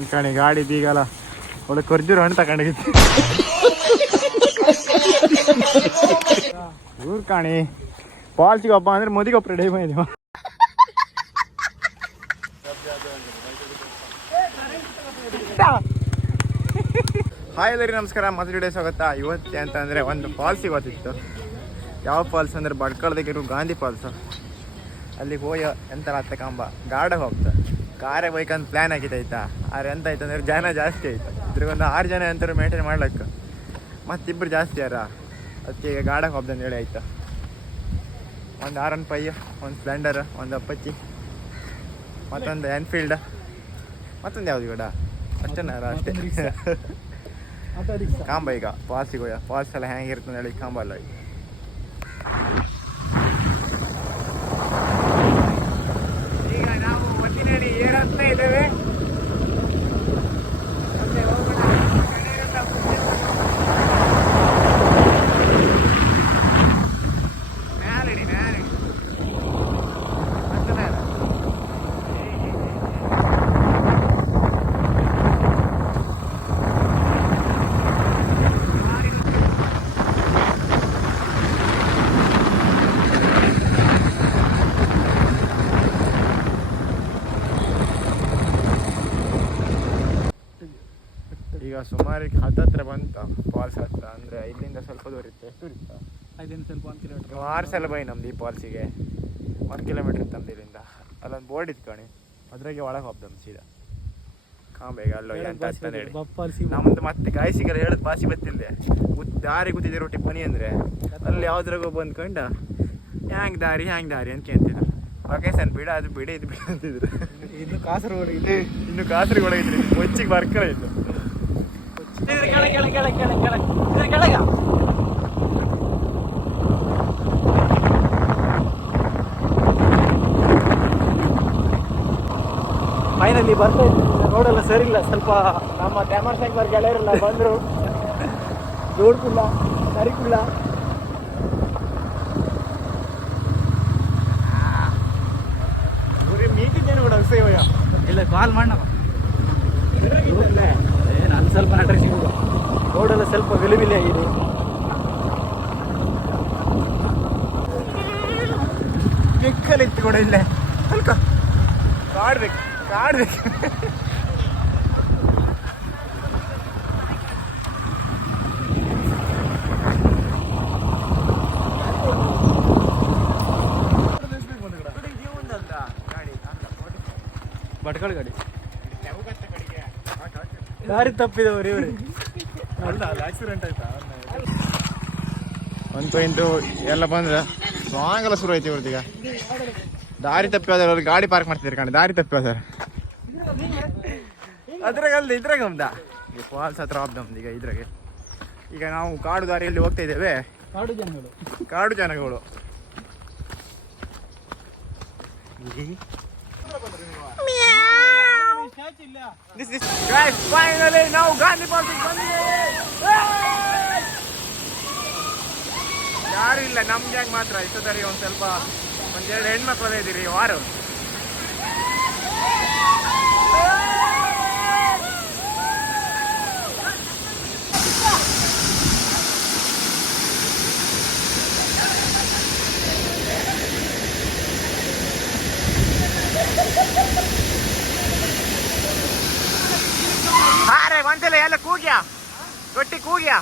ಈ ಕಣಿ, ಗಾಡಿ ಬೀಗಲ್ಲ. ಒಳ್ಳೆ ಕೊರ್ಜೂರು ಹಣ್ಣು ತಗೊಂಡಿತ್ತು ಊರ್ ಕಾಣಿ. ಪಾಲ್ಸಿಗೆ ಹಬ್ಬ ಅಂದ್ರೆ ಮೋದಿಗೆ ಒಬ್ಬರು ರೆಡಿ ಮಾಡಿದೀವ. ಹಾಯ್ ಎಲ್ಲರಿ ನಮಸ್ಕಾರ ಮೊದಲು ಡೇಸ್ ಸ್ವಾಗತ. ಇವತ್ತೆ ಅಂತ ಅಂದರೆ ಒಂದು ಫಾಲ್ಸ್ ಇವತ್ತಿತ್ತು. ಯಾವ ಫಾಲ್ಸ್ ಅಂದ್ರೆ ಬಡ್ಕಳದಾಗಿರೋ ಗಾಂಧಿ ಫಾಲ್ಸ್ ಅಲ್ಲಿಗೆ ಹೋಯ ಎಂತ ಹತ್ತ ಕಂಬ. ಗಾರ್ಡ ಹೋಗ್ತಾ. ಕಾರೇ ಅಂತ ಪ್ಲ್ಯಾನ್ ಆಗಿದೆ ಆಯ್ತಾ? ಆದ್ರೆ ಎಂತ ಆಯ್ತು ಅಂದ್ರೆ ಜನ ಜಾಸ್ತಿ ಆಯ್ತು. ಇದ್ರಿಗೊಂದು ಆರು ಜನ ಅಂತಾರೆ ಮೇಂಟೈನ್ ಮಾಡ್ಲಕ್ಕ. ಮತ್ತಿಬ್ರು ಜಾಸ್ತಿ ಯಾರ? ಅದಕ್ಕೆ ಈಗ ಗಾಡಕ್ಕೆ ಹೋಗ್ದಂತ ಹೇಳಿ ಆಯ್ತು? ಒಂದು ಆರ್ ಒನ್ ಫೈ ಒಂದು ಸ್ಪ್ಲೆಂಡರ್ ಒಂದು ಅಪ್ಪಚ್ಚಿ ಮತ್ತೊಂದು ಎನ್ಫೀಲ್ಡ್ ಮತ್ತೊಂದು ಯಾವ್ದು ಕೂಡ ಅಷ್ಟೇನಾರ ಅಷ್ಟೇ. ಕಾಂಬ ಈಗ ಫಾಲ್ಸಿಗೆ ಹೋಯ ಫಾಲ್ಸ್ ಎಲ್ಲ ಹೆಂಗಿರ್ತದೆ ಹೇಳಿ ಕಾಂಬಲ್ಲ ಈಗ. ಒತ್ತಿನಲ್ಲಿ ಇದ್ದಾವೆ ಇದ್ದೇವೆ. ಈಗ ಸುಮಾರು ಹತ್ತತ್ರ ಬಂತು ಫಾಲ್ಸ್ ಹತ್ರ. ಅಂದ್ರೆ ಇಲ್ಲಿಂದ ಸ್ವಲ್ಪ ದೂರ ಇತ್ತು. ಎಷ್ಟು ಇತ್ತು? ಸ್ವಲ್ಪ ಒಂದು ಕಿಲೋಮೀಟರ್ ಆರು ಸಲ ಬೈ ನಮ್ದು ಈ ಫಾಲ್ಸಿಗೆ ಒಂದು ಕಿಲೋಮೀಟರ್ ಇತ್ತು ನಮ್ದು ಇಲ್ಲಿಂದ. ಅಲ್ಲೊಂದು ಬೋರ್ಡ್ ಇತ್ತು ಕಣಿ. ಅದ್ರಾಗೆ ಒಳಗೆ ಹೋಗ್ದಮ್ ಸೀದಾ. ಕಾಂಬೇಗ ಅಲ್ಲೋ ಅಂತ ಹೇಳಿ ನಮ್ದು ಮತ್ತೆ ಗಾಯಸಿಗೆಲ್ಲ ಹೇಳದ್ ಬಾಸಿ ಬತ್ತಿಲ್ಲ ದಾರಿ ಗೊತ್ತಿದೆ ರೊಟ್ಟಿ ಪನಿ ಅಂದ್ರೆ. ಅಲ್ಲಿ ಯಾವ್ದ್ರಾಗ ಬಂದ್ಕೊಂಡ ಹ್ಯಾಂಗ್ ದಾರಿ ಹ್ಯಾಂಗ್ ದಾರಿ? ಅಂತ ಕೇಳ್ತೀನಿ ಓಕೆ ಸರ್ ಬಿಡ ಅದು ಬಿಡಿ ಇದು ಬಿಡ ಅಂತಿದ್ರು. ಇನ್ನು ಕಾಸರಗೋಡು ಇನ್ನು ಕಾಸರಗೋಡ ಇದ್ರಿ ಮುಚ್ಚಿಗೆ ಬರ್ಕಳ ಇತ್ತು ಕೆಳಗೆ ಕೆಳಗೆ ಕೆಳಗೆ ಕೆಳಗೆ ಕೆಳ ಇದ್ರ ಕೆಳಗ. ಫೈನಲಿ ಬರ್ತಾ ಇದ್ದೀನಿ ರೋಡೆಲ್ಲ ಸರಿ ಇಲ್ಲ ಸ್ವಲ್ಪ ನಮ್ಮ ಡ್ಯಾಮರ್ ಶಂಕರ್ ಗೆಳೆಯರೆಲ್ಲ ಬಂದರು. ಜೋಡ್ಕುಲ್ಲ ಸರಿಕಿಲ್ಲ ಮೀಟಿದ್ದೇನು ಕೂಡ ಇಲ್ಲ ಕಾಲ್ ಮಾಡಣ. ನಾನು ಸ್ವಲ್ಪ ರೋಡೆಲ್ಲ ಸ್ವಲ್ಪ ವಿಲಿವಿಲಿ ಆಗಿದೆ ಮಿಕ್ಕಲ್ ಇತ್ತು ಕೂಡ ಇಲ್ಲೇ. ಅಲ್ಕ. ಕಾಡ್ಬೇಕು ಕಾಡ್ಬೇಕು. ಭಟ್ಕಳ ಗಾಡಿ. ದಾರಿ ತಪ್ಪಿದವ್ರಿ ಇವ್ರಿ. ಅಂತೂ ಇಂತೂ ಎಲ್ಲ ಬಂದ್ರೆ ಸ್ಟ್ರಾಂಗ್ ಎಲ್ಲ ಶುರು ಆಯ್ತು ಇವ್ರದೀಗ. ದಾರಿ ತಪ್ಪಿ ಹೋದ್ರೆ ಅವ್ರು ಗಾಡಿ ಪಾರ್ಕ್ ಮಾಡ್ತಿದ್ರು ಕಣ ದಾರಿ ತಪ್ಪಿ ಹೋದ್ರೆ. ಅದ್ರಾಗ ಅಲ್ದ ಇದ್ರಾಗ ನಮ್ದ ಈಗ ಫಾಲ್ಸ್ ಹತ್ರ ನಮ್ದು ಈಗ ಇದ್ರಾಗೆ. ಈಗ ನಾವು ಕಾಡು ದಾರಿಯಲ್ಲಿ ಹೋಗ್ತಾ ಇದ್ದೇವೆ. ಕಾಡು ಜನಗಳು. ಕಾಡು ಜನಗಳು. guys finally ನಾವು ಗಾಂಧಿ ಪಾರ್ಕ್ ಬಂದಿದ್ದೇವೆ ಯಾರು ಇಲ್ಲ ನಮ್ ಗ್ಯಾಂಗ್ ಮಾತ್ರ. ಇಷ್ಟೊತ್ತರಿಗೆ ಒಂದ್ ಸ್ವಲ್ಪ ಒಂದೆರಡು ಹೆಣ್ಮಕ್ಳು ಇದ್ದೀರಿ, ವಾರು. ಒಂದ್ಸಲ ಎಲ್ಲ ಕೂಗ್ಯಾ? ಒಟ್ಟಿ ಕೂಗ್ಯಾ?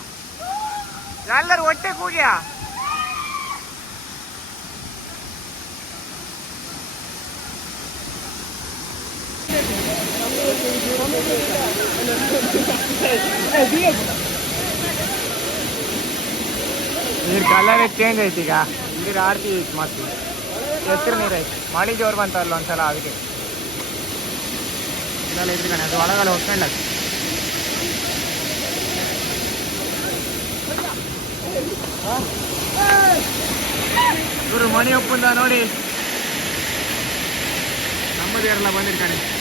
ಎಲ್ಲರೂ ಒಟ್ಟೆ ಕೂಗ್ಯಾ? ನೀರು ಕಲರ್ ಚೇಂಜ್ ಐತಿ ಈಗ ನೀರು ಆರ್ತಿ ಐತಿ ಮತ್ತೆ ಹೆಸರು ನೀರು ಐತಿ ಮಳಿ ಜೋರು ಬಂತಲ್ಲ ಒಂದ್ಸಲ ಅದಕ್ಕೆ ಇದೆಲ್ಲ ಇದ್ರಿ ಕಣೆ ಅದು ಒಳಗಡೆ ಹೋಗ್ಕೊಂಡ ಇವರು ಮಣಿ ಒಪ್ಪಂದ ನೋಡಿ ನಮ್ಮದೇರೆಲ್ಲ ಬಂದಿರ್ಕಣೆ ಫೈನಲ್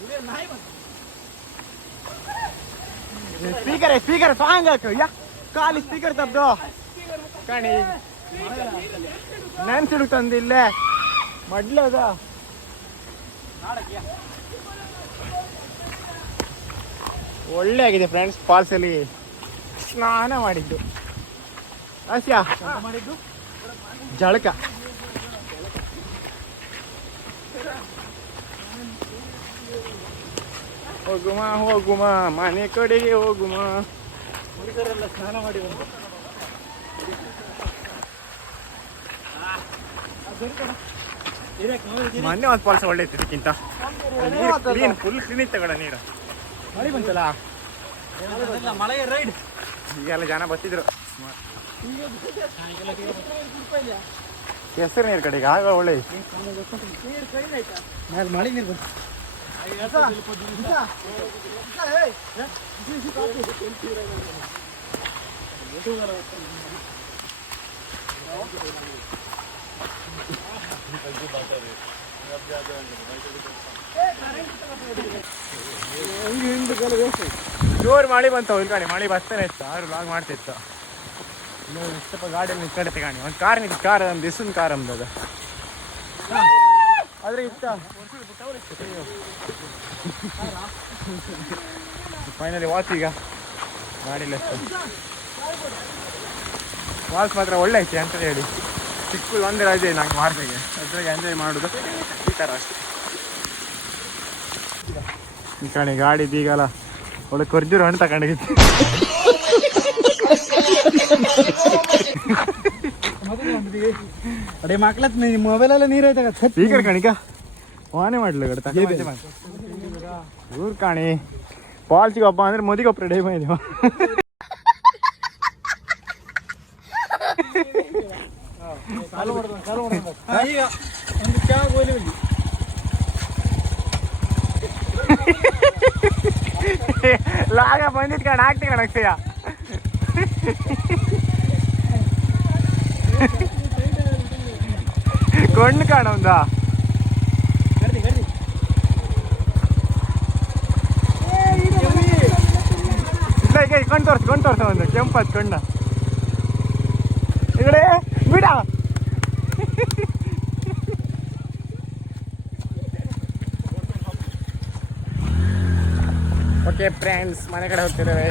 मुझे मन स्पीकर स्पीकर फांग कर स्पीकर तब नैन से लुटन ಒಳ್ಳೆ ಆಗಿದೆ ಫ್ರೆಂಡ್ಸ್ ಫಾಲ್ಸ್ ಅಲ್ಲಿ ಸ್ನಾನ ಮಾಡಿದ್ದು. ಆಸ್ಯಾ ಮಾಡಿದ್ದು ಜಳಕ. ಹೋಗುಮ ಹೋಗುಮ, ಮನೆ ಕಡೆಗೆ ಹೋಗುಮ. ಹುಡುಗರೆಲ್ಲ ಸ್ನಾನ ಮಾಡಿ ಮೊನ್ನೆ ಒಂದು ಪಾಲ್ಸ ಒಳ್ಳೆ ಇದಕ್ಕಿಂತ. ಫುಲ್ ಕ್ಲೀನ್ ಕಡೆ ನೀರು. ಮಳೆ ಬಂತಲ್ಲ? ಮಳೆಯ ರೈಡ್. ಈಗೆಲ್ಲ ಜನ ಬರ್ತಿದ್ರು. ಹೆಸರು ನೀರು ಕಡೆಗೆ ಆಗ ಒಳ್ಳೆ. ಮೇಲೆ ಮಳೆ ನೀರು ಬಂತು. ಜೋರು ಮಳೆ ಬಂತು ಇಲ್ಲಿ ಕಾಣಿ. ಮಳೆ ಬರ್ತಾನೆ ಇತ್ತು. ಆರು ಲಾಗ್ ಮಾಡ್ತಿತ್ತು. ಸ್ವಲ್ಪ ಗಾಡಿಯಲ್ಲಿ ನಿಂತ್ಕೊಂಡೆ ಕಾಣಿ. ಒಂದು ಕಾರ್ ನಿಂತು ಕಾರ್ ಒಂದು ದಿವ್ಸದ ಕಾರ್ ಅಂದದ ಆದ್ರೆ ಇತ್ತ? ಫೈನಲಿ ವಾಚ್ ಈಗ. ಗಾಡಿಲ್ಲ ವಾಲ್ಸ್ ಮಾತ್ರ ಒಳ್ಳೆ ಐತೆ ಅಂತ ಹೇಳಿ. ಚಿಕ್ಕ ಒಂದು ರಜೆ ನಂಗೆ ಮಾರ್ಕೆಗೆ ಅದ್ರಾಗ ಎಂಜಾಯ್ ಮಾಡೋದು. ಈ ಥರ ಅಷ್ಟೇ. ಈ ಕಡೆ ಗಾಡಿ ಬೀಗಲ್ಲ ಒಳ್ಳೆ ಕೊರ್ಜೂರು ಹಣ್ಣು ತಗೊಂಡಿತ್ತು ಅಡೆ ಮಕ್ಳತ್ ಮೊಬೈಲ್ ಎಲ್ಲ ನೀರು ಐತಾಗ ಸ್ಪೀಕರ್ ಕಣಿಕ ವಾನೆ ಮಾಡ್ಲು ಗಡ ಊರ್ ಕಾಣಿ ಪಾಲ್ಸಿಗೆ ಒಬ್ಬ ಅಂದ್ರೆ ಮೋದಿಗೆ ಒಬ್ಬರು ಡೇ ಮಾಡಿದೀವ ಚಾಲು ಮಾಡ್ದ ಚಾಲು ಮಾಡ್ದ ಈಗ ಒಂದು ಚಾ ಗೋಲಿ ಒಂದು ಲಾಗ ಬಂದಿದ್ ಕಣ ಆಗ್ತಿ ಕಣ ಅಕ್ಷಯ ಕೊಂಡು ಕಾಣ ಒಂದ ಕೊಂಡು ತೋರ್ಸ್ ಕೊಂಡು ತೋರ್ಸ ಒಂದು ಈ ಕಡೆ, ಬಿಡ. ಓಕೆ ಫ್ರೆಂಡ್ಸ್ ಮನೆ ಕಡೆ ಹೋಗ್ತಿದ್ದೇವೆ